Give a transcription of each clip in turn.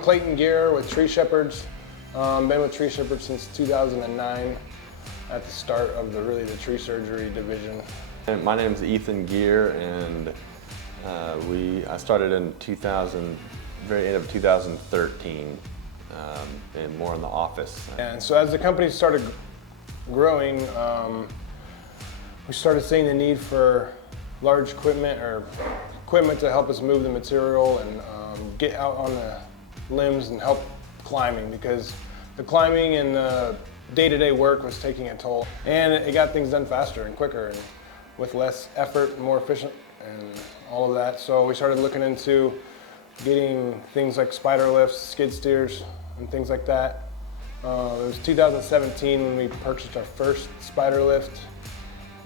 Clayton Gear with Tree Shepherds. Been with Tree Shepherds since 2009 at the start of the tree surgery division. And my name is Ethan Gear, and I started in very end of 2013, and more in the office. And so as the company started growing, we started seeing the need for large equipment to help us move the material and get out on the limbs and help climbing, because the climbing and the day-to-day work was taking a toll, and it got things done faster and quicker and with less effort, more efficient and all of that. So we started looking into getting things like spider lifts, skid steers and things like that. It was 2017 when we purchased our first spider lift,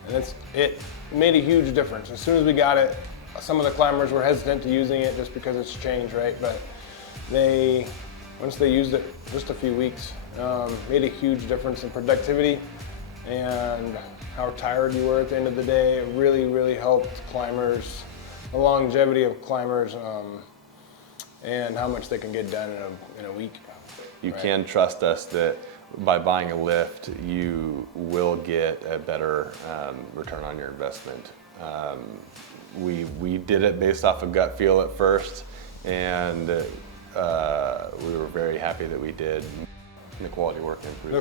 and it made a huge difference. As soon as we got it, some of the climbers were hesitant to using it just because it's changed, right? But once they used it just a few weeks, made a huge difference in productivity and how tired you were at the end of the day. It really, really helped climbers, the longevity of climbers, and how much they can get done in a week. You can trust us that by buying a lift, you will get a better return on your investment. We did it based off of gut feel at first, and we were very happy that we did. And the quality of work improved.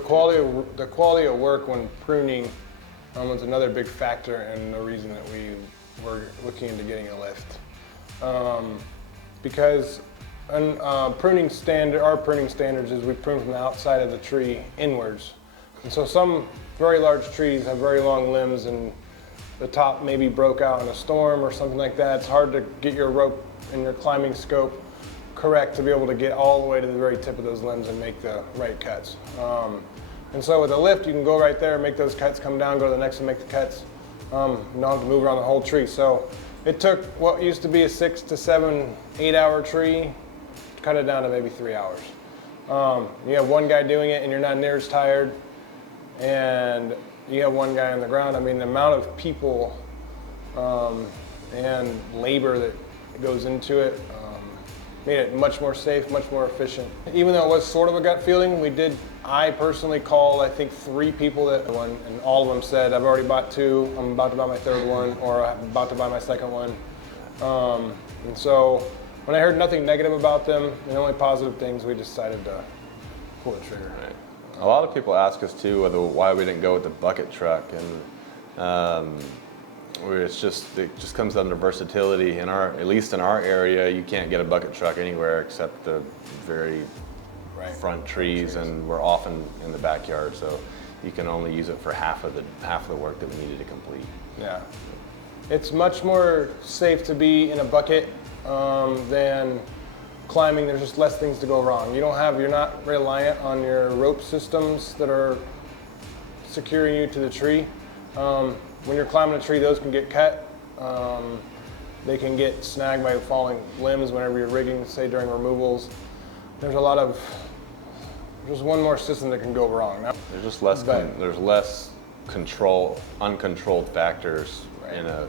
The quality of work when pruning was another big factor, and the reason that we were looking into getting a lift. Because our pruning standards is we prune from the outside of the tree inwards. And so some very large trees have very long limbs, and the top maybe broke out in a storm or something like that. It's hard to get your rope and your climbing scope correct to be able to get all the way to the very tip of those limbs and make the right cuts. And so with a lift, you can go right there, make those cuts, come down, go to the next and make the cuts. You don't have to move around the whole tree. So it took what used to be a 6 to 7, 8-hour tree, cut it down to maybe 3 hours. You have one guy doing it and you're not near as tired, and you have one guy on the ground. I mean, the amount of people and labor that goes into it made it much more safe, much more efficient. Even though it was sort of a gut feeling, I personally called, I think, 3 people and all of them said, I've already bought 2, I'm about to buy my 3rd one, or I'm about to buy my 2nd one. And so when I heard nothing negative about them and only positive things, we decided to pull the trigger. Right. A lot of people ask us too why we didn't go with the bucket truck, and it just comes down to versatility. At least in our area, you can't get a bucket truck anywhere except the very front trees, and we're often in the backyard, so you can only use it for half of the work that we needed to complete. Yeah, it's much more safe to be in a bucket than climbing. There's just less things to go wrong. You're not reliant on your rope systems that are securing you to the tree. When you're climbing a tree, those can get cut. They can get snagged by falling limbs whenever you're rigging, say during removals. There's one more system that can go wrong. There's just less uncontrolled factors in a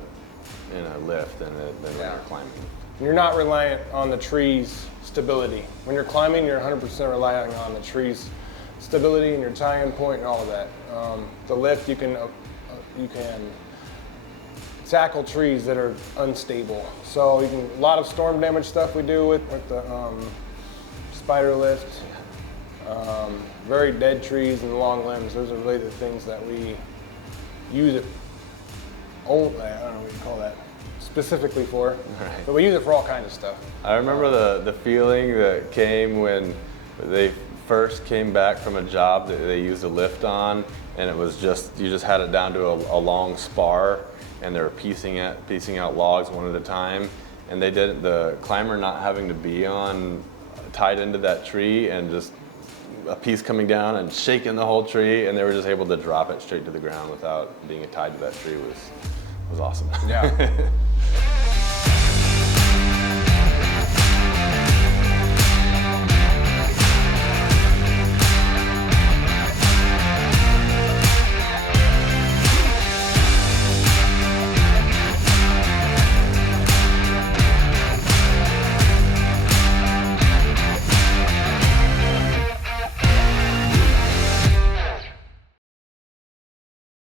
lift than when you're climbing. You're not reliant on the tree's stability. When you're climbing, you're 100% relying on the tree's stability and your tie-in point and all of that. The lift, you can tackle trees that are unstable. So a lot of storm damage stuff we do with the spider lift. Very dead trees and long limbs. Those are really the things that we use it. I don't know what you call that specifically for, right. But we use it for all kinds of stuff. I remember the feeling that came when they first came back from a job that they used a lift on, and it was you just had it down to a long spar, and they were piecing out logs one at a time, and the climber not having to be tied into that tree, and just a piece coming down and shaking the whole tree, and they were just able to drop it straight to the ground without being tied to that tree was awesome. Yeah.